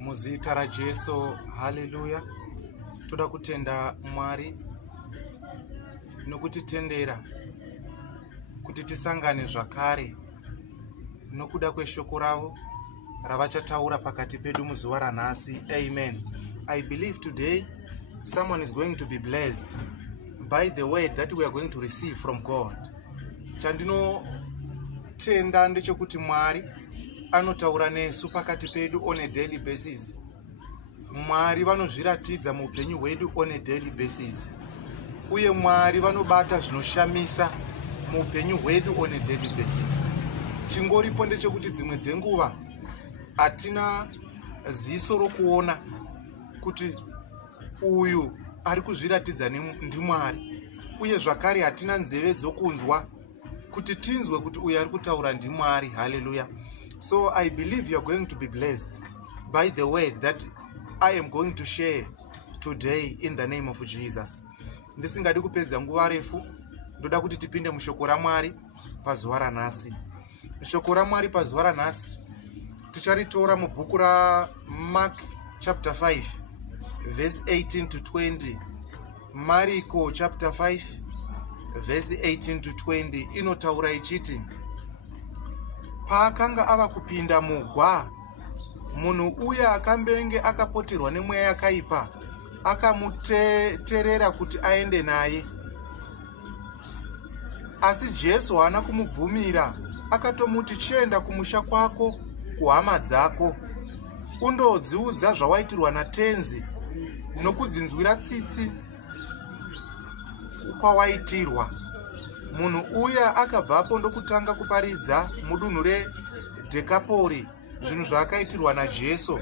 Muzita raJesu, haleluya. Toda kutenda Mwari nokutitendera kuti tisangane zvakare nokuda kweshoko ravo ravachataura pakati pedu muzuva ranhasi. Amen. I believe today someone is going to be blessed by the word that we are going to receive from God. Chandinotenda ndechekuti Mwari anotaura nesu pakati pedu on a daily basis. Mwari vanozviratidza muupenyu hwedu on a daily basis. Uye Mwari vanobata zvinoshamisa muupenyu hwedu on a daily basis. Chingoripo ndechekuti dzimwe dzenguva hatina ziso rokuona kuti uyu ari kuzviratidza ndimwari, uye zvakare hatina nzeve dzokunzwa kuti tinzwe kuti uyu ari kutaura ndimwari. Hallelujah. So I believe you are going to be blessed by the word that I am going to share today in the name of Jesus. Ndisingadi kupedza nguva refu, ndoda kuti tipinde mushoko raMwari pazuva ranhasi. Shoko raMwari pazuva ranhasi ticharitora mubhuku raMark chapter 5 verse 18 to 20. Mariko chapter 5 verse 18 to 20 inotaura ichiti, paakanga ava kupinda mugwa, munhu uya akambenge akapoterwa nemweya yakaipa akamuterera kuti aende naye. Asi Jesu haana kumubvumira, akatomuti, chienda kumusha kwako kuhama dzako, undodziudza zvawaitirwa natenzi nokudzinzwira tsitsi kwawaitirwa. Munhu uya akabvapo ndokutanga kuparidza mudunhu reDhekapori zvinhu zvaakaitirwa naJesu.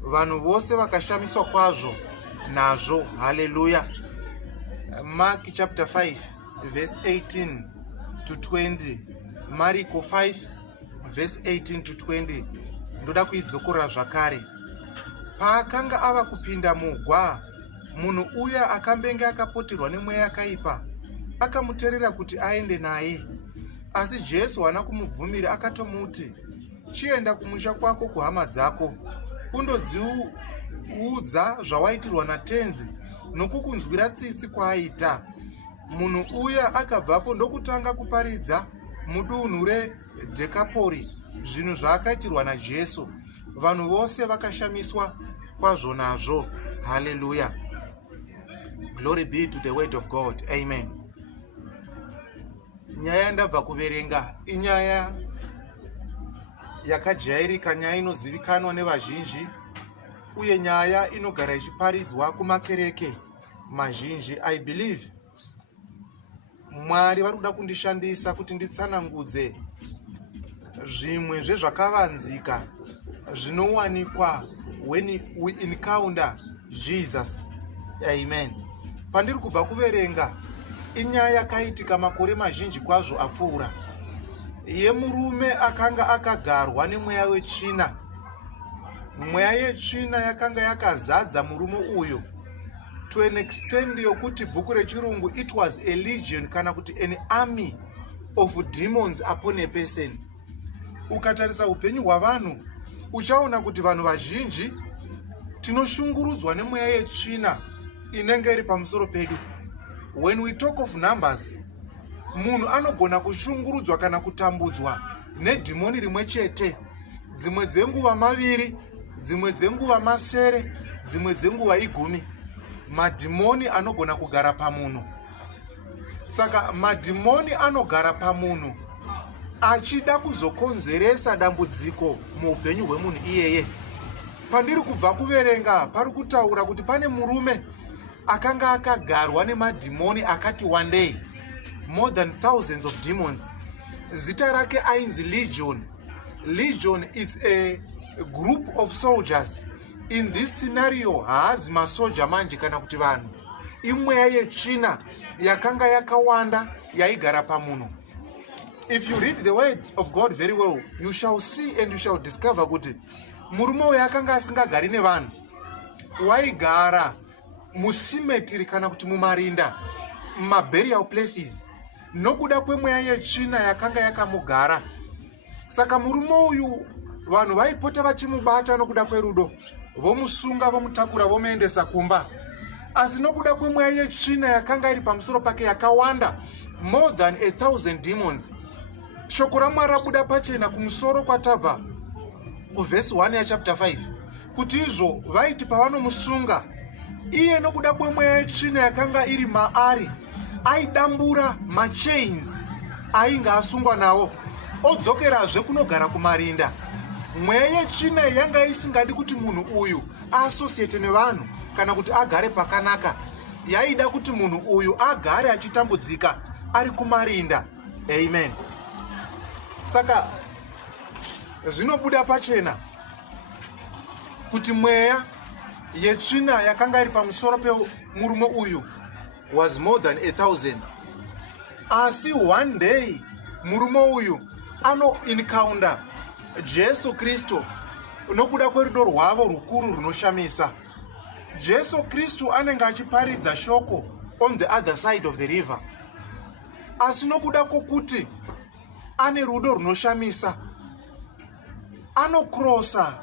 Vanhu vose vakashamiswa kwazvo nazvo. Haleluya. Mark chapter 5 verse 18 to 20. Mariko 5 verse 18 to 20. Ndoda kuidzokora zvakare. Paakanga ava kupinda mugwa, munhu uya akambenge akapoterwa nemweya yakaipa akamuterera kuti aende naye. Asi Jesu haana kumubvumira, akatomuti, chienda kumusha kwako kuhama dzako, undodziudza zvawaitirwa natenzi nokukunzwira tsitsi kwaaita. Munhu uya akabvapo ndokutanga kuparidza mudunhu reDhekapori zvinhu zvaakaitirwa naJesu. Vanhu vose vakashamiswa kwazvo nazvo. Hallelujah. Glory be to the word of God. Amen. Nyaya yandabva kuverenga inyaya yakajairika, nyaya inozivikanwa nevazhinji, uye nyaya inogara ichiparidzwa kumakereke mazhinji. I believe Mwari vari kuda kundishandisa kuti nditsanangudze zvimwe zvezvakavanzika zvinowanikwa when we encounter Jesus. Amen. Pandiri kubva kuverenga inyaya yakaitika makore mazhinji kwazvo apfuura, yemurume akanga akagarwa nemweya wetsvina. Mweya yetsvina yakanga yakazadza murume uyu to an extent yokuti bhuku rechirungu it was a legion, kana kuti an army of demons upon a person. Ukatarisa upenyu hwavanhu uchaona kuti vanhu vazhinji tinoshungurudzwa nemweya yetsvina inenge iri pamusoro pedu. When we talk of numbers, munhu anogona kushungurudzwa kana kutambudzwa nedhimoni rimwe chete, dzimwe dzenguva maviri, dzimwe dzenguva masere, dzimwe dzenguva 10. Madhimoni anogona kugara pamunhu. Saka madhimoni anogara pamunhu achida kuzokonzeresa dambudziko muupenyu hwemunhu iyeye. Pandiri kubva kuverenga pari kutaura kuti pane murume akanga akagarwa nemadhimoni akati one day more than thousands of demons. Zita rake ainzi Legion. Legion is a group of soldiers. In this scenario haazi masoja manje kana kuti vanhu, imweya yetsvina yakanga yakawanda yaigara pamunhu. If you read the word of God very well, you shall see and you shall discover kuti murume uyu akanga asingagari nevanhu, waigara musimetiri kana kuti mumarinda, mumaburial places, nokuda kwemweya yetsvina yakanga yakamugara. Saka murume uyu vanhu vaipota vachimubata nokuda kwerudo, vomusunga vomutakura vomuendesa kumba. Asi nokuda kwemweya yetsvina yakanga iri pamusoro pake yakawanda, more than 1,000 demons, shoko raMwari rabuda pachena kumusoro kwatabva kuvhesi 1 yachapter 5 kuti izvo vaiti pavanomusunga iye nokuda kwemweya yetsvina yakanga iri maari, aidambura machains ainge asungwa nawo odzokerazve kunogara kumarinda. Mweya yetsvina yanga isingadi kuti munhu uyu aasosiete nevanhu kana kuti agare pakanaka. Yaida kuti munhu uyu agare achitambudzika ari kumarinda. Amen. Saka zvinobuda pachena kuti mweya yetsvina yakanga iri pamusoro pemurume uyu was more than 1,000. Asi one day murume uyu ano encounter Jesu Kristu nokuda kwerudo rwavo rukuru runoshamisa. Jesu Kristu anenge achiparidza shoko on the other side of the river. Asi nokuda kwokuti ane rudo runoshamisa, anokrosa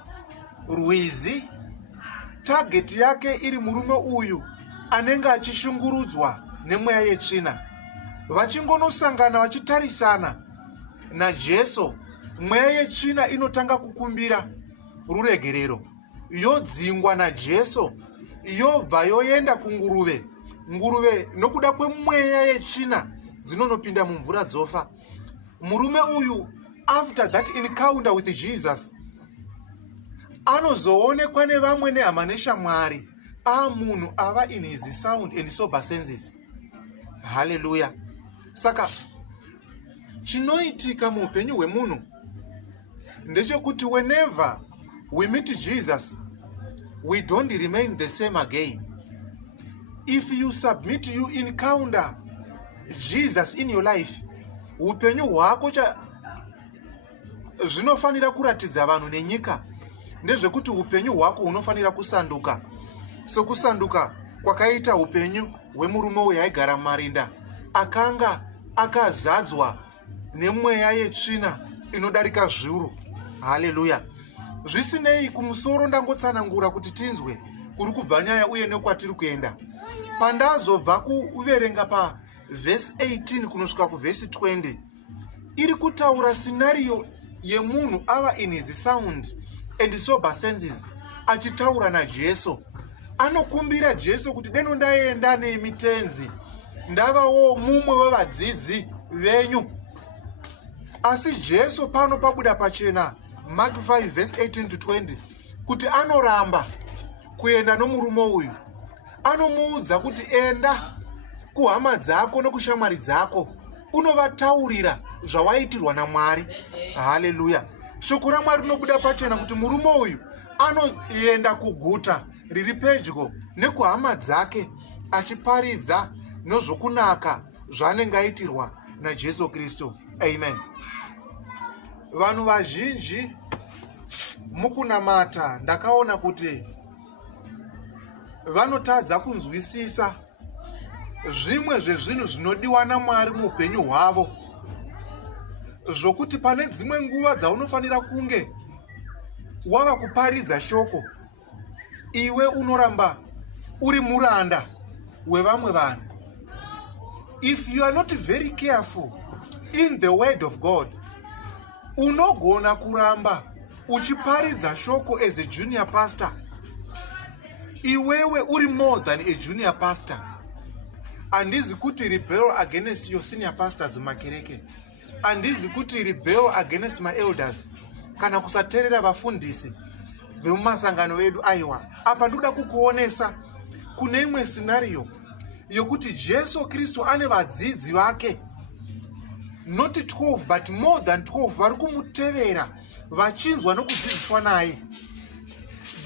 rwizi, target yake iri murume uyu anenge achishungurudzwa nemweya yetsvina. Vachingonosangana vachitarisana naJesu, mweya yetsvina inotanga kukumbira ruregerero, yodzingwa naJesu, yobva yoenda kunguruve. Nguruve nokuda kwemweya yetsvina dzinonopinda mumvura dzofa. Murume uyu after that encounter with Jesus anozoonekwa nevamwe nehama neshamwari munhu ava in his sound and sober senses. Hallelujah. Saka chinoitika muupenyu hwemunhu ndechekuti whenever we meet Jesus, we don't remain the same again. If you submit, you encounter Jesus in your life, upenyu hwako zvinofanira kuratidza vanhu nenyika ndezvekuti upenyu hwako hunofanira kusanduka sokusanduka kwakaita upenyu hwemurume uyu aigara mumarinda akanga akazadzwa nemweya yetsvina inodarika zviuru. Haleluya. Zvisinei, kumusoro ndangotsanangura kuti tinzwe kuri kubva nyaya uye nekwatiri kuenda. Pandazobva kuverenga pa verse 18 kunosvika kuvhesi 20, iri kutaura scenario yemunhu ava in his sound and sober senses achitaura naJesu. Anokumbira Jesu kuti deno ndaenda nemitenzi ndavawo mumwe wevadzidzi venyu. Asi Jesu pano pabuda pachena Mark 5 verse 18 to 20 kuti anoramba kuenda nomurume uyu. Anomuudza kuti enda kuhama dzako nokushamwari dzako unovataurira zvawaitirwa naMwari. Haleluya. Shoko raMwari rinobuda pachena kuti murume uyu anoenda kuguta riri pedyo nekuhama dzake achiparidza nezvokunaka zvaanenge aitirwa naJesu Kristu. Amen. Vanhu vazhinji mukunamata ndakaona kuti vanotadza kunzwisisa zvimwe zvezvinhu zvinodiwa naMwari muupenyu hwavo, zvokuti pane dzimwe nguva dzaunofanira kunge wava kuparidza shoko, iwe unoramba uri muranda wevamwe vanhu. If you are not very careful in the word of God, unogona kuramba uchiparidza shoko as a junior pastor. Iwewe uri more than a junior pastor. Handizi kuti rebel against your senior pastors makereke. Handizi kuti rebel against my elders kana kusateerera vafundisi vemumasangano edu. Aiwa, apa ndoda kukuonesa kune imwe scenario yokuti Jesu Kristu ane vadzidzi vake, not 12 but more than 12 vari kumutevera vachinzwa nokudzidziswa naye.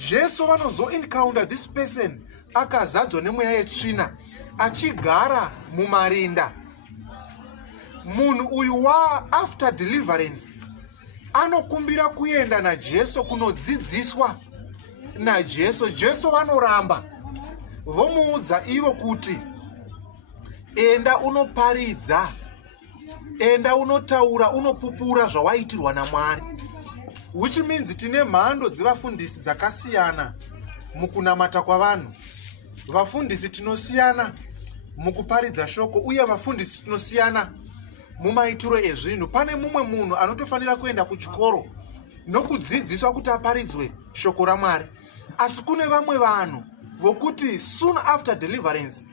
Jesu vanozo encounter this person akazadzwa nemweya yetsvina achigara mumarinda. Munhu uyu after deliverance anokumbira kuenda naJesu kunodzidziswa naJesu. Jesu vanoramba vomuudza ivo kuti enda unoparidza, enda unotaura, unopupura zvawaitirwa naMwari. Which means tine mhando dzevafundisi dzakasiyana mukunamata kwavanhu. Vafundisi tinosiyana mukuparidza shoko, uye vafundisi tinosiyana mumaitiro ezvinhu. Pane mumwe munhu anotofanira kuenda kuchikoro nokudzidziswa kuti aparidzwe shoko raMwari, asi kune vamwe vanhu vokuti soon after deliverance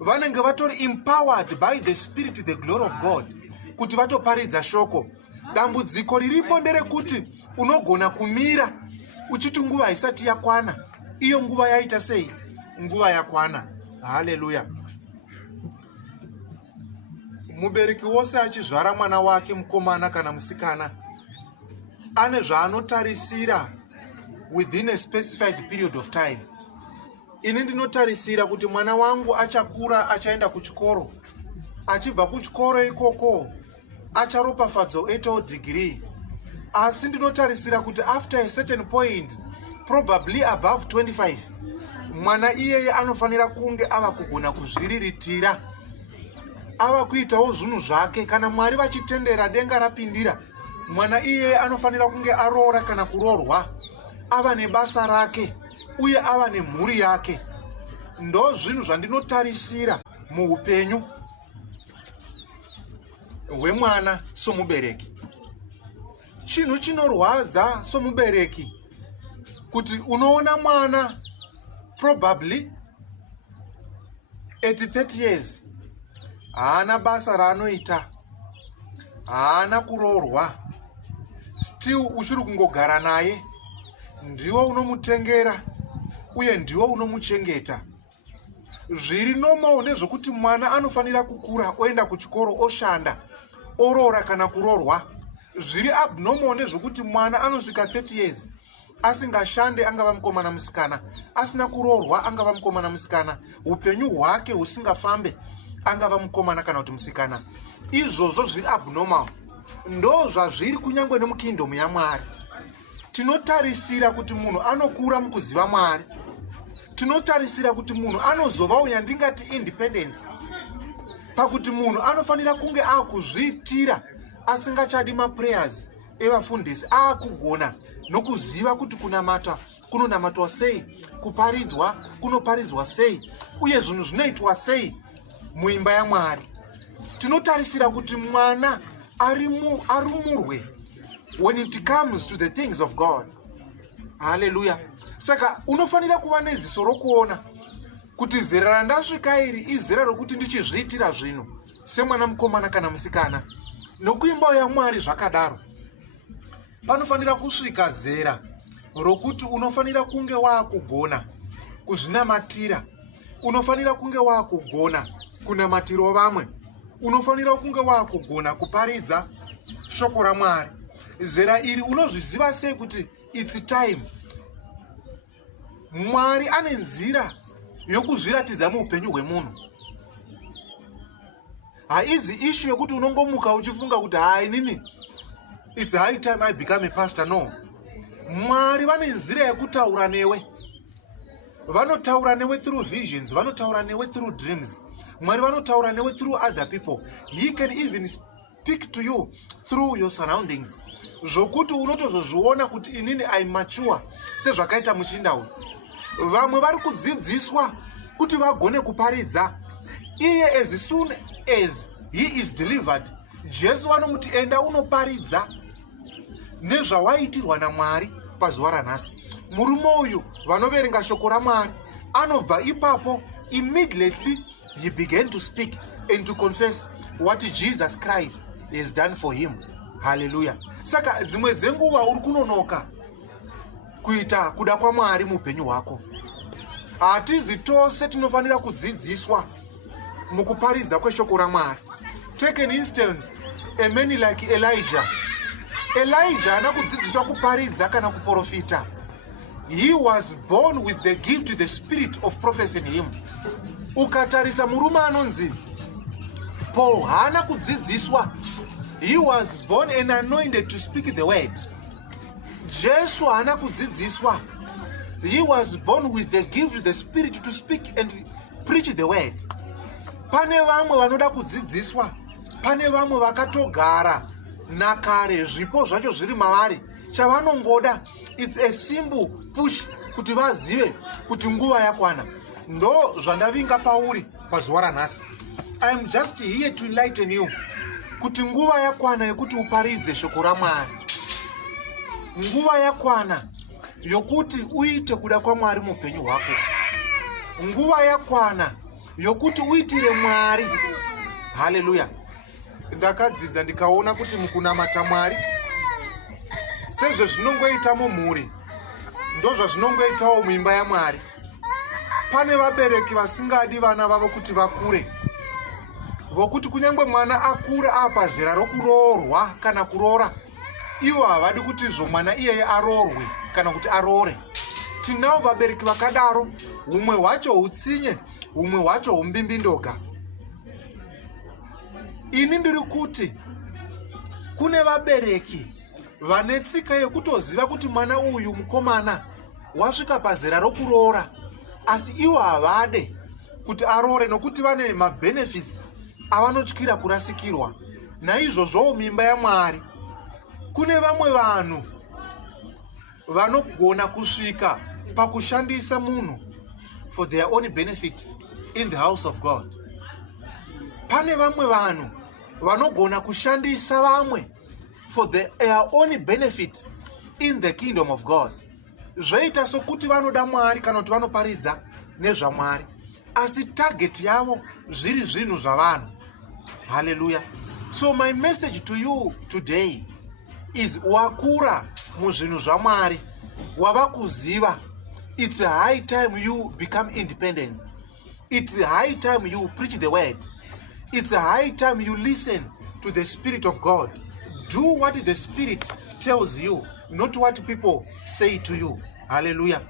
vanenge vatori empowered by the spirit, the glory of God, kuti vatoparidza shoko. Dambudziko riripo nderekuti unogona kumira uchiti nguva isati yakwana. Iyo nguva yaita sei? Nguva yakwana. Haleluya. Mubereki wose achizvara mwana wake mukomana kana musikana ane zvaanotarisira within a specified period of time. Ini ndinotarisira kuti mwana wangu achakura, achaenda kuchikoro. Achibva kuchikoro ikoko acharopafadzwa 8 degree. Asi ndinotarisira kuti after a certain point, probably above 25, mwana iyeye anofanira kunge ava kugona kuzviriritira, ava kuitawo zvinhu zvake. Kana Mwari vachitendera, denga rapindira, mwana iyeye anofanira kunge aroora kana kuroorwa, ava nebasa rake uye ava nemhuri yake. Ndo zvinhu zvandinotarisira muupenyu hwemwana somubereki. Chinhu chinorwadza somubereki kuti unoona mwana probably at 30 years haana basa raanoita, haana kuroorwa, still uchiri kungogara naye, ndiwo unomutengera uye ndiwo unomuchengeta. Zviri normal nezvokuti mwana anofanira kukura oenda kuchikoro oshanda, oroora kana kuroorwa. Zviri abnormal nezvokuti mwana anosvika 30 years asingashande, angava mukomana musikana, asina kuroorwa, angava mukomana musikana, upenyu hwake husingafambe, angava mukomana kana kuti musikana. Izvozvo zviri abnormal. Ndo zvazviri kunyangwe nemukingdom yaMwari. Tinotarisira kuti munhu anokura mukuziva Mwari. Tinotarisira kuti munhu anozovawo yandingati independence, pakuti munhu anofanira kunge akuzviitira asingachadi maprayers evafundisi, akugona nokuziva kuti kunamata kunonamatwa sei, kuparidzwa kunoparidzwa sei, uye zvinhu zvinoitwa sei muimba yaMwari. Tinotarisira kuti mwana arumurwe when it comes to the things of God. Hallelujah. Saka unofanira kuva neziso rokuona kuti zera randasvika iri izera rokuti ndichizviitira zvinhu semwana mukomana kana musikana. Nokuimba yaMwari zvakadaro, panofanira kusvika zera rokuti unofanira kunge wakugona kuzvinamatira, unofanira kunge wakugona kunamatiro vamwe, unofanira kunge wakugona kuparidza shoko raMwari. Zera iri unozviziva sei kuti it's time? Mwari ane nzira yokuzviratidza muupenyu hwemunhu. Haizi issue yekuti unongomuka uchifunga kuti inini it's high time I become a pastor. No. Mwari vane nzira yekutaura newe. Vanotaura newe through visions, vanotaura newe through dreams. Mwari vanotaura newe through other people. He can even speak to you through your surroundings. Zvokuti unotozozviona kuti inini I'm mature sezvakaita muchinda uyu. Vamwe vari kudzidziswa kuti vagone kuparidza. Iye as soon as he is delivered, Jesu vanomuti enda unoparidza nezvawaitirwa naMwari pazuva ranhasi. Murume uyu vanoverenga shoko raMwari anobva ipapo, immediately he began to speak and to confess what Jesus Christ has done for him. Hallelujah. Saka dzimwe dzenguva uri kunonoka kuita kuda kwaMwari muupenyu hwako. Hatizi tose tinofanira kudzidziswa mukuparidza kweshoko raMwari. Take an instance, a man like Elijah. Elijah haana kudzidziswa kuparidza kana kuprofita. He was born with the gift, the spirit of prophecy in him. Ukatarisa murume anonzi Paul haana kudzidziswa. He was born and anointed to speak the word. Jesu haana kudzidziswa. He was born with the gift, the spirit to speak and preach the word. Pane vamwe vanoda kudzidziswa, pane vamwe vakatogara nakare zvipo zvacho zviri mavari. Chavanongoda, it's a simple push kuti vazive kuti nguva yakwana. Ndo zvandavinga pauri pazuva ranhasi. I am just here to enlighten you kuti nguva yakwana yokuti uparidze shoko raMwari. Nguva yakwana yokuti uite kuda kwaMwari muupenyu hwako. Nguva yakwana yokuti uitire Mwari. Haleluya. Ndakadzidza ndikaona kuti mukunamata Mwari sezvo zvinongoita mumhuri ndozvo zvinongoitawo muimba yaMwari. Pane vabereki vasingadi vana vavo kuti vakure, vokuti kunyangwe mwana akura apa zera rokuroorwa kana kuroora, ivo havadi kuti mwana iyeye aroorwe kana kuti aroore. Tinavo vabereki vakadaro, humwe hwacho hutsinye, humwe hwacho humbimbindoga. Ini ndiri kuti kune vabereki vane tsika yekutoziva kuti mwana uyu mukomana wasvika pazera rokuroora, asi ivo havade kuti aroore nokuti vane mabenefits avanotyira kurasikirwa. Naizvozvowo muimba yaMwari kune vamwe vanhu vanogona kusvika pakushandisa munhu for their own benefit in the house of God. Pane vamwe vanhu vanogona kushandisa vamwe for their own benefit in the kingdom of God. Zvoita sokuti vanoda Mwari kana kuti vanoparidza nezvaMwari, asi target yavo zviri zvinhu zvavanhu. Hallelujah. So my message to you today is wakura muzvinhu zvaMwari, wava kuziva. It's a high time you become independent. It's a high time you preach the word. It's a high time you listen to the Spirit of God. Do what the Spirit tells you, not what people say to you. Hallelujah.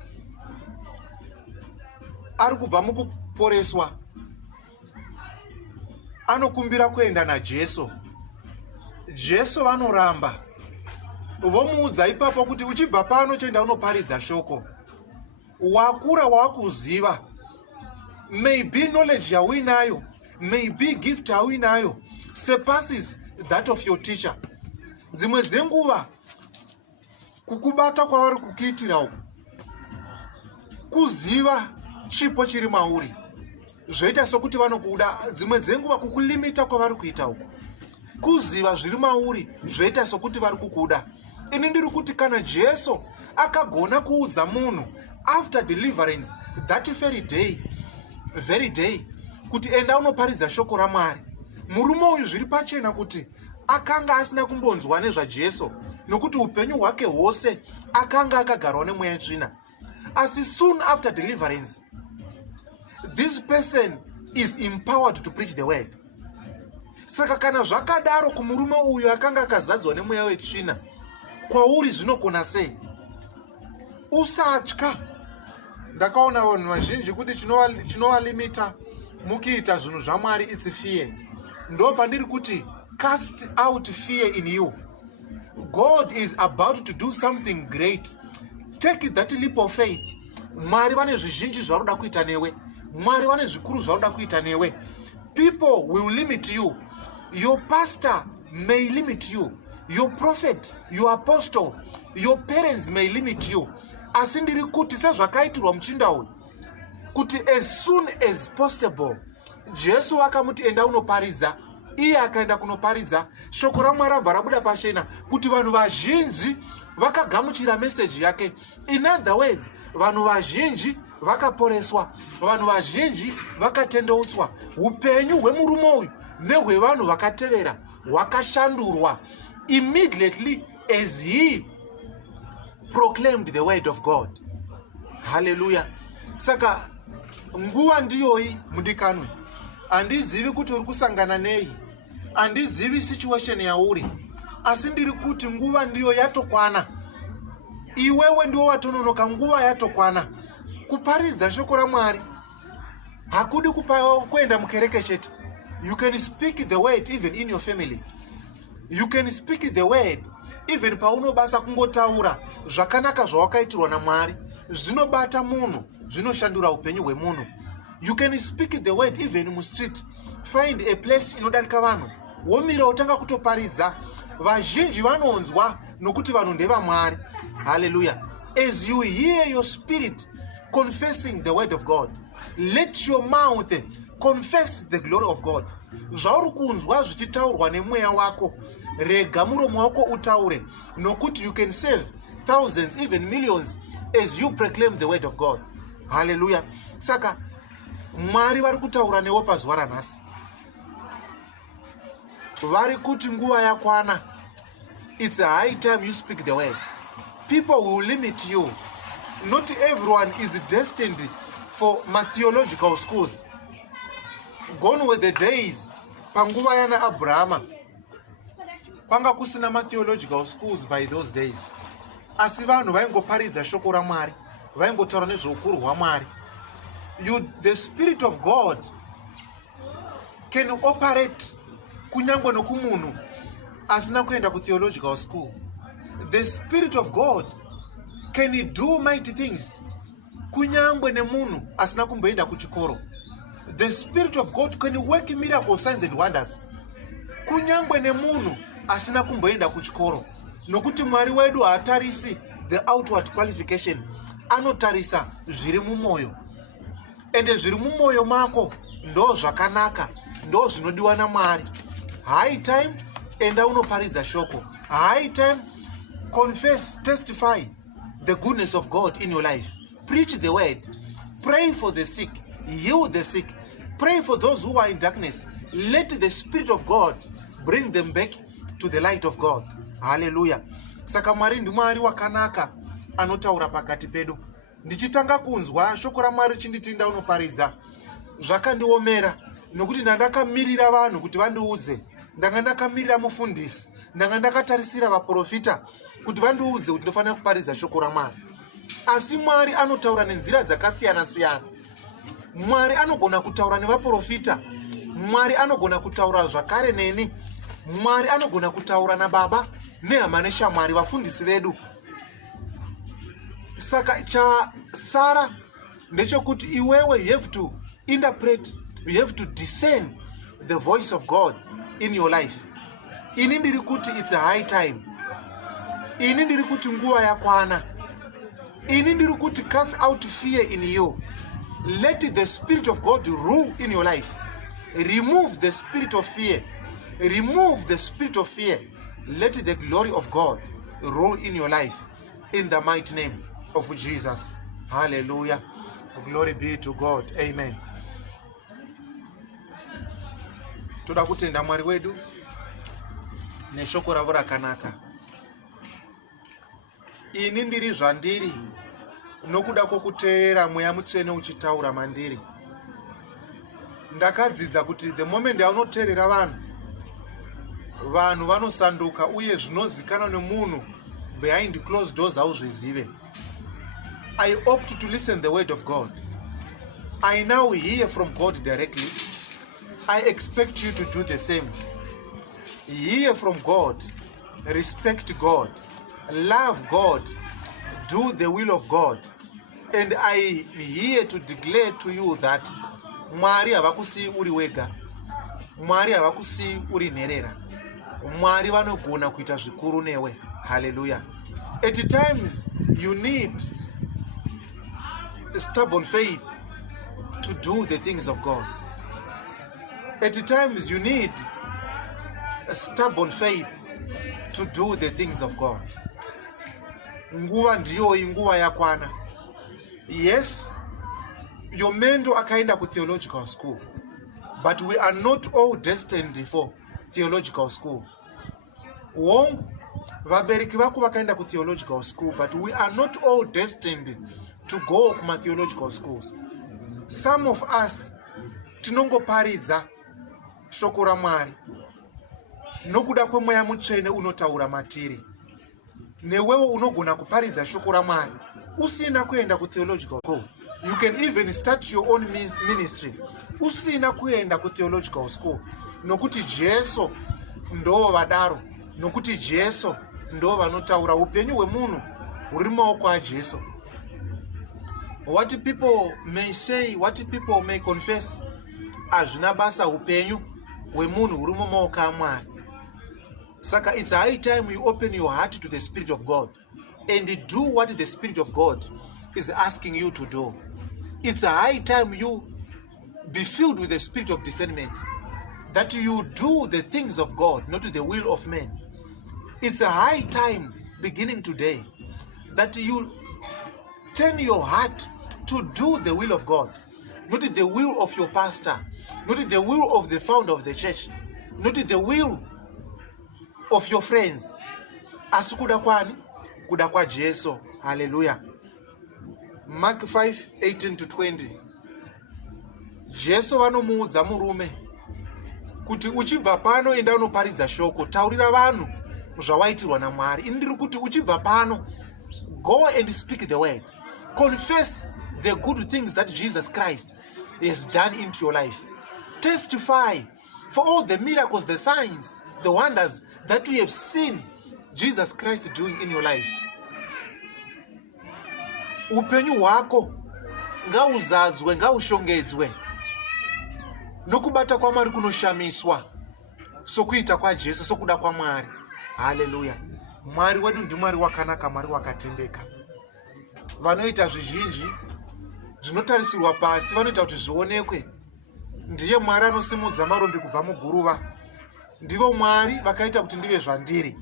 Ari kubva mukuporeswa anokumbira kuenda naJesu. Jesu vanoramba, vomuudza ipapo kuti uchibva pano chienda unoparidza shoko. Wakura wakuziva, maybe knowledge yauinayo, maybe gift yauinayo surpasses that of your teacher. Dzimwe dzenguva kukubata kwavari kukiitira uku, kuziva chipo chiri mauri, zvoita sokuti vanokuda. Dzimwe dzenguva kukulimita kwavari kuita uku, kuziva zviri mauri, zvoita sokuti vari kukuda. Ini ndiri kuti kana Jesu akagona kuudza munhu after deliverance that very day kuti enda unoparidza shoko raMwari, murume uyu zviri pachena kuti akanga asina kumbonzwa nezvaJesu, nokuti upenyu hwake hwose akanga akagarwa nemweya yetsvina. Asi soon after deliverance, this person is empowered to preach the word. Saka kana zvakadaro kumurume uyu akanga akazadzwa nemweya wetsvina, kwauri zvinogona sei? Usatya. Ndakaona vanhu vazhinji kuti chinovalimita mukiita zvinhu zvaMwari it's fear. Ndo pandiri kuti cast out fear in you. God is about to do something great. Take that leap of faith. Mwari vane zvizhinji zvaroda kuita newe. Mwari vane zvikuru zvaroda kuita newe. People will limit you. Your pastor may limit you. Your prophet, your apostle, your parents may limit you. Asi ndiri kuti sezvakaitirwa muchinda uyu, kuti as soon as possible Jesu akamuti enda unoparidza, iye akaenda kunoparidza. Shoko raMwari rabva rabuda pachena kuti vanhu vazhinji vakagamuchira meseji yake. In other words, vanhu vazhinji vakaporeswa, vanhu vazhinji vakatendeutswa. Upenyu hwemurume uyu nehwevanhu vakatevera hwakashandurwa immediately as he proclaimed the word of God. Hallelujah. Saka nguva ndiyoyi mudikanwe. Handizivi kuti uri kusangana nei, handizivi situation yauri, asi ndiri kuti nguva ndiyo yatokwana. Iwewe ndiwo watononoka, nguva yatokwana kuparidza shoko raMwari. Hakudi kuenda mukereke chete. You can speak the word even in your family. You can speak the word even paunobasa kungotaura zvakanaka zvawakaitirwa naMwari. Zvinobata munhu, zvinoshandura upenyu hwemunhu. You can speak the word even mu street. Find a place inodarika vanhu, womira utanga kutoparidza. Vazhinji vanonzwa nokuti vanhu ndevaMwari. Hallelujah. as you hear your spirit confessing the word of God, let your mouth confess the glory of God. Zvauri kunzwa zvichitaurwa nemweya wako, rega muromo wako utaure, nokuti you can save thousands, even millions, as you proclaim the word of God. Hallelujah. Saka Mwari vari kutaura newe pazuva ranhasi. Vari kuti nguva yakwana. It's a high time you speak the word. People will limit you. Not everyone is destined for theological schools. Gone were the days panguva yana Abrahama kwanga kusina theological schools by those days. Asi vanhu vaingoparidza shoko raMwari, vaingotaura nezveukuru hwaMwari. The Spirit of God can operate kunyangwe nokumunhu asina kuenda theological school. The Spirit of God can do mighty things kunyangwe nemunhu asina kumboenda kuchikoro. The Spirit of God can work miracles, signs and wonders kunyangwe nemunhu asina kumboenda kuchikoro. Nokuti Mwari wedu haatarisi the outward qualification, anotarisa zviri mumwoyo. Ende zviri mumwoyo mako ndo zvakanaka, ndo zvinodiwa naMwari. High time enda unoparidza shoko. High time confess, testify the goodness of God in your life. Preach the word. Pray for the sick. Heal the sick. Pray for those who are in darkness. Let the Spirit of God bring them back to the light of God. Hallelujah. Saka Mwari ndiMwari wakanaka anotaura pakati pedu. Ndichitanga kunzwa shoko raMwari chinditinda unoparidza, zvakandiomera nokuti ndakamirira vanhu kuti vandiudze. Ndanga ndakamirira mufundisi, ndanga ndakatarisira vaprofita kuti vandiudze kuti ndofanira kuparidza shoko raMwari. Asi Mwari anotaura nenzira dzakasiyana siyana. Mwari anogona kutaura nevaprofita. Mwari anogona kutaura zvakare neni. Mwari anogona kutaura nababa nehama neshamwari, vafundisi vedu. Saka chasara ndechekuti iwewe you have to interpret, you have to discern the voice of God in your life. Ini ndiri kuti it's a high time. Ini ndiri kuti nguva yakwana. Ini ndiri kuti cast out fear in you. Let the Spirit of God rule in your life. Remove the spirit of fear. Remove the spirit of fear. Let the glory of God rule in your life. In the mighty name of Jesus. Hallelujah. Glory be to God. Amen. Toda kutenda Mwari wedu neshoko ravo rakanaka. Ini ndiri zvandiri nokuda kwokuteera mweya mutsvene uchitaura mandiri. Ndakadzidza kuti the moment yaunoteerera vanhu vanosanduka uye zvinozikanwa nemunhu behind closed doors hauzvizive. I opt to listen the word of God. I now hear from God directly. I expect you to do the same. Hear from God. Respect God. Love God. Do the will of God. And I here to declare to you that Mwari havakusi uri wega. Mwari havakusi uri nherera. Mwari vanogona kuita zvikuru newe. Hallelujah. At times you need stubborn faith to do the things of God. At times you need a stubborn faith to do the things of God. Nguva ndiyo nguva yakwana. Yes, your mendo akaenda ku theological school, but we are not all destined for theological school. Wongu vabereki vako vakaenda ku theological school, but we are not all destined to go kuma theological schools. Some of us tinongoparidza shoko raMwari nokuda kwemweya mutsvene unotaura matiri. Newewo unogona kuparidza shoko raMwari usina kuenda ku theological school. You can even start your own ministry usina kuenda ku theological school. Nokuti Jesu ndo vadaro, nokuti Jesu ndo vanotaura. Upenyu hwemunhu huri mumaoko aJesu. What people may say, what people may confess, hazvina basa upenyu hwemunhu huri mumaoko aMwari. Saka it's high time you open your heart to the Spirit of God. and do what the Spirit of God is asking you to do. It's a high time you be filled with the spirit of discernment, that you do the things of God, not the will of men. It's a high time beginning today that you turn your heart to do the will of God, not the will of your pastor, not the will of the founder of the church, not the will of your friends. Asikuda kwani? Kuda kwa Jesu. Hallelujah. Mark 5:18-20. Jesu vanomuudza murume kuti uchibva pano enda unoparidza shoko, taurira vanhu zvawaitirwa naMwari. Ini ndiri kuti uchibva pano, go and speak the word. Confess the good things that Jesus Christ has done into your life. Testify for all the miracles, the signs, the wonders that you have seen Jesus Christ doing in your life. Upenyu hwako ngauzadzwe, ngaushongedzwe nokubata kwaMwari kunoshamiswa sokuita kwaJesu, sokuda kwaMwari. Haleluya. Mwari wedu ndiMwari wakanaka, Mwari wakatendeka. Vanoita zvizhinji zvinotarisirwa pasi, vanoita kuti zvionekwe. Ndiye Mwari anosimudza marombi kubva muguruva. Ndivo Mwari vakaita kuti ndive zvandiri.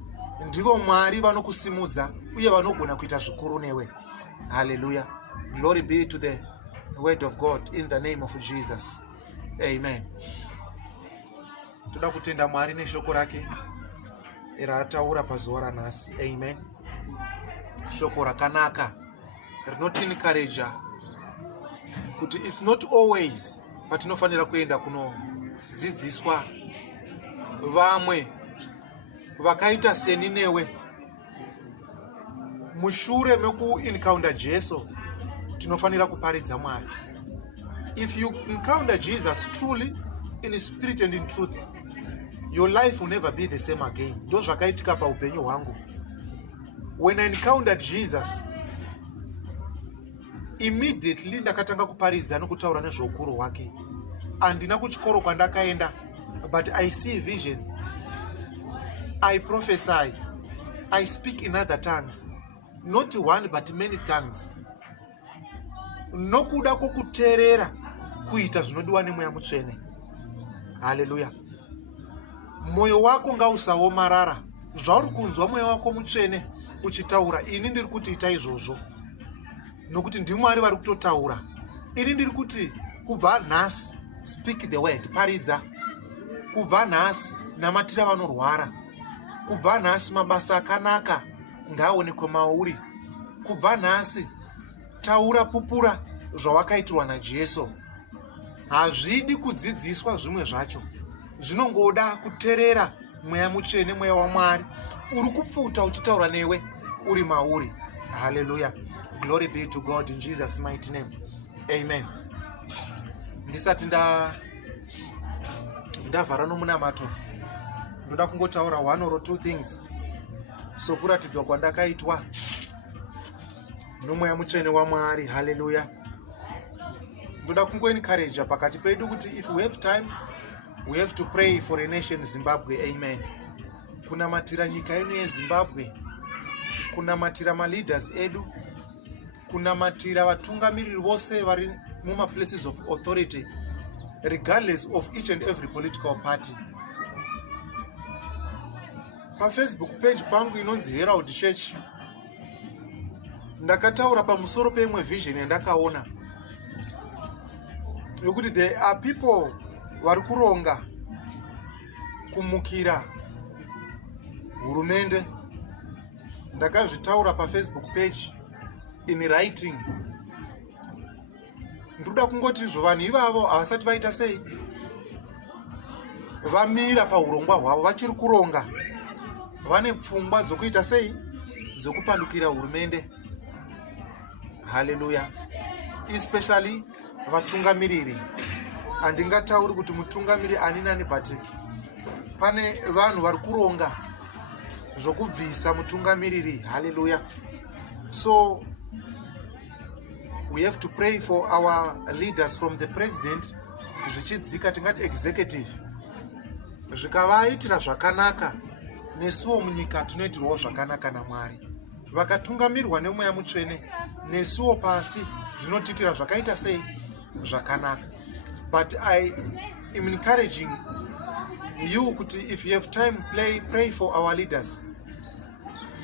Ndivo Mwari vanokusimudza uye vanogona kuita zvikuru newe. Hallelujah. Glory be to the word of God in the name of Jesus. Amen. Toda kutenda Mwari neshoko rake rataura pazuva ranhasi. Amen. Shoko rakanaka rinotinikareja kuti it's not always patinofanira kuenda kunodzidziswa vamwe vakaita seni newe. Mushure meku-encounter Jesu, tinofanira kuparidza Mwari. If you encounter Jesus truly in spirit and in truth, your life will never be the same again. Ndo zvakaitika paupenyu hwangu. When I encountered Jesus, immediately ndakatanga kuparidza nokutaura nezveukuru hwake. Handina kuchikoro kwandakaenda, but I see vision. I prophesy. I speak in other tongues. Not one but many tongues. Nokuda kokuteerera kuita zvinodiwa neMweya Mutsvene. Hallelujah. Moyo wako ngausaomarara. Zvauri kunzwa Mweya wako Mutsvene uchitaura, ini ndiri kuti ita izvozvo. Nokuti ndiMwari vari kutotaura. Ini ndiri kuti kubva nhasi, speak the word, paridza. Kubva nhasi, namatira vanorwara. Kubva nhasi, mabasa akanaka ngaaonekwe mauri. Kubva nhasi, taura, pupura zvawakaitirwa naJesu. Hazvidi kudzidziswa zvimwe zvacho. Zvinongoda kuteerera Mweya Mutsvene, Mweya waMwari uri kupfuta uchitaura newe uri mauri. Hallelujah. Glory be to God in Jesus' mighty name. Amen. Ndisati ndavhara nomunamato, ndoda kungotaura one or two things sokuratidzwa kwandakaitwa noMweya Mutsvene waMwari. Hallelujah. Ndoda kungoencourage pakati pedu kuti if we have time, we have to pray for a nation, Zimbabwe. Amen. Kunamatira nyika ino yeZimbabwe, kunamatira maleaders edu, kunamatira vatungamiriri vose vari muma places of authority, regardless of each and every political party. Pa Facebook page pangu inonzi Herald Church, ndakataura pamusoro peimwe vision yandakaona yokuti there are people vari kuronga kumukira hurumende. Ndakazvitaura pa Facebook page in writing. Ndoda kungoti izvo vanhu ivavo havasati vaita sei, vamira paurongwa hwavo vachiri kuronga, vane pfungwa dzokuita sei, dzokupandukira hurumende. Hallelujah. Especially vatungamiriri. Handingatauri kuti mutungamiriri ani nani, but pane vanhu vari kuronga zvokubvisa mutungamiriri. Hallelujah. So we have to pray for our leaders from the president, zvichidzika tingati executive, zvikavaitira zvakanaka, nesuwo munyika tinoitirwawo zvakanaka naMwari. vakatungamirwa nemweya mutsvene nesuwo pasi zvinotitira zvakaita sei zvakanaka. But I am encouraging you kuti if you have time, pray for our leaders.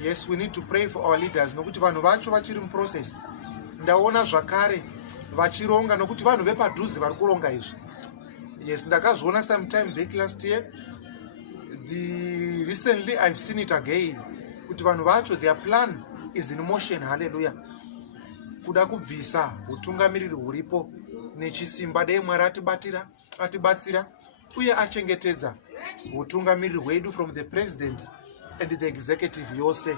Yes, we need to pray for our leaders nokuti vanhu vacho vachiri muprocess. Ndaona zvakare vachironga nokuti vanhu vepadhuze vari kuronga izvi. Yes, ndakazviona sometime back last year. Recently I've seen it again. Kuti vanhu vacho their plan is in motion. Hallelujah. Kuda kubvisa utungamiriri huripo nechisimba dai Mwari atibatsira uye achengetedza utungamiriri hwedu from the president and the executive yose.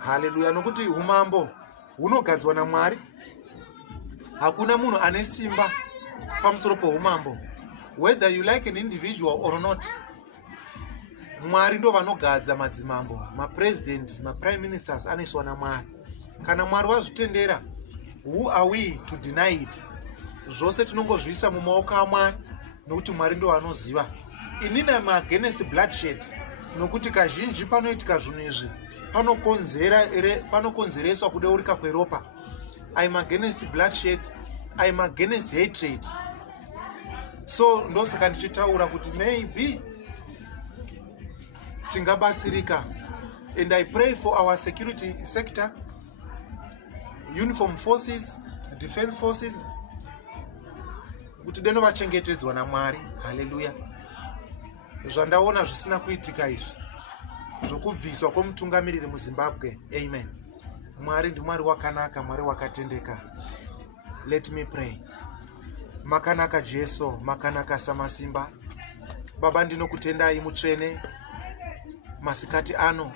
Hallelujah. Nokuti umambo hunogadzwa naMwari. Hakuna munhu ane simba pamusoro poumambo. Whether you like an individual or not, Mwari ndo vanogadza madzimambo, president, prime ministers aniswa naMwari. Kana Mwari wazvitendera, who are we to deny it? Zvose tinongozvisa mumaoko aMwari nokuti Mwari ndo anoziva. Inini am against bloodshed nokuti kazhinji panoitika zvinhu izvi panokonzereswa kudeurika kweropa. I am against bloodshed, I am against hatred. So ndosaka ndichitaura kuti maybe tingabatsirika. And I pray for our security sector, uniform forces, defense forces, kuti deno vachengetedzwa naMwari. Hallelujah. Zvandaona zvisina kuitika izvi zvokubviswa kwomutungamiriri muZimbabwe. Amen. Mwari ndiMwari wakanaka, Mwari wakatendeka. Let me pray. Makanaka Jesu, makanaka samasimba. Baba, ndinokutendai mutsvene masikati ano.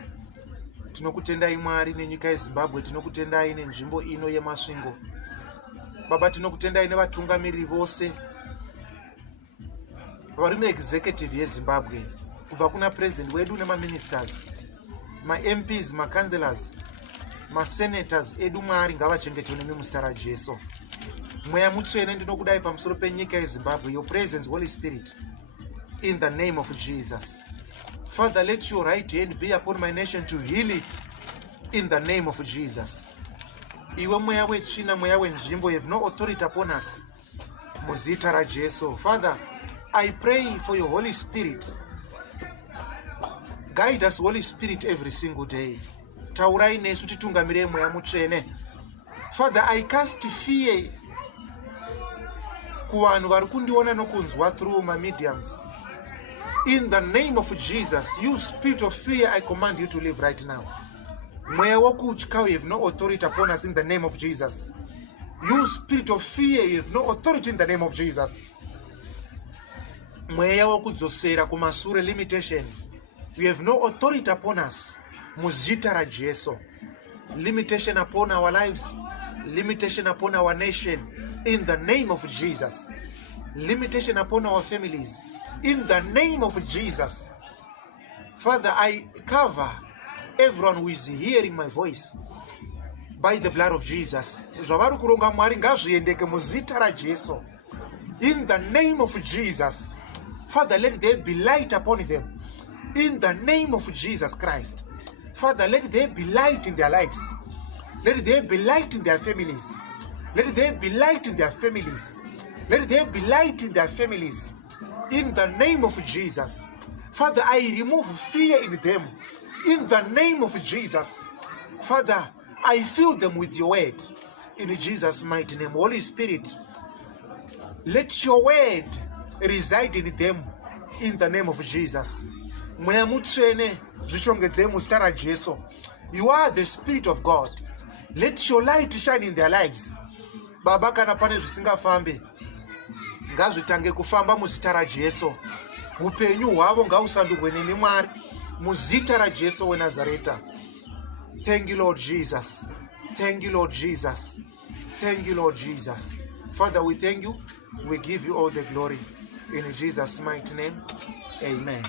Tinokutendai Mwari nenyika yeZimbabwe, tinokutendai nenzvimbo ino yemasvingo. Baba, tinokutendai nevatungamiriri vose vari muexecutive yeZimbabwe, kubva kuna president wedu nemaministers, MPs, councillors, senators edu. Mwari ngavachengetwe nemi muzita raJesu. Mweya mutsvene ndinokudai pamusoro penyika yeZimbabwe, your presence, Holy Spirit, in the name of Jesus. Father, let your right hand be upon my nation to heal it, in the name of Jesus. Iwe mweya wetsvina, mweya wenzvimbo, you have no authority upon us, muzita raJesu. Father, I pray for your Holy Spirit. Guide us, Holy Spirit, every single day. Taurai nesu titungamirei mweya mutsvene. Father, I cast fear kuvanhu vari kundiona nokunzwa through my mediums. In the name of Jesus, you spirit of fear, I command you to live right now. Mweya wokutya, you have no authority upon us, in the name of Jesus. You spirit of fear, you have no authority in the name of Jesus. Mweya wokudzosera kumasure, limitation, you have no authority upon us, muzita raJesu. Limitation upon our lives, limitation upon our nation, in the name of Jesus. Limitation upon our families, in the name of Jesus. Father, I cover everyone who is hearing my voice by the blood of Jesus. Zvavari kuronga Mwari ngazviendeke muzita raJesu, in the name of Jesus. Father, let there be light upon them, in the name of Jesus Christ. Father, let there be light in their lives. Let there be light in their families. Let there be light in their families. Let there be light in their families, in the name of Jesus. Father, I remove fear in them, in the name of Jesus. Father, I fill them with your word, in Jesus' mighty name. Holy Spirit, let your word reside in them, in the name of Jesus. Mweya mutsvene zvishongedzei muzita raJesu. You are the Spirit of God. Let your light shine in their lives. Baba, kana pane zvisingafambe, ngazvitange kufamba muzita raJesu. Upenyu hwavo ngahusandurwe nemi Mwari, muzita raJesu weNazareta. Thank you, Lord Jesus. Thank you, Lord Jesus. Thank you, Lord Jesus. Father, we thank you. We give you all the glory. In Jesus' mighty name, amen.